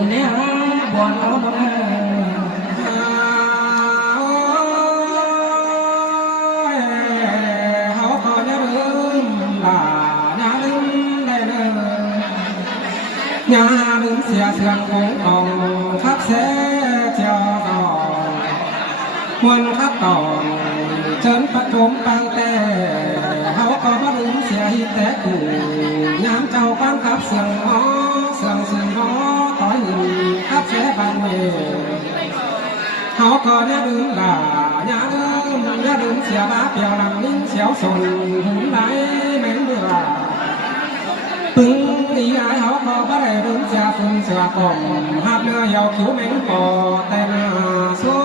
คนเนี้ยบวนเอามาเขาขออย่าลืมล่ะอย่าลืมได้เลยอย่าลืมเสียเสื่อมขององทับเสเจ้าก่อนควรทับก่อนเชิญประชุมปังแต่เขาก็บ่ลืมเสียหิแต่กูยามเจ้าฟังขับเสียงหอเสียงสื่อหอต่อยหินขับเสบานเวเขาก็อย่าลืมล่ะอย่าลืมเสียบาเปียวหลังลิ้นเสียวสนหุ่นไหลแม่งเบื่อปึงอีอายเขาก็บ่ได้ลืมเสียฝุ่นเสือกลมหับเนื้อเหยาคิ้วแม่งปอแต่หน้าสู้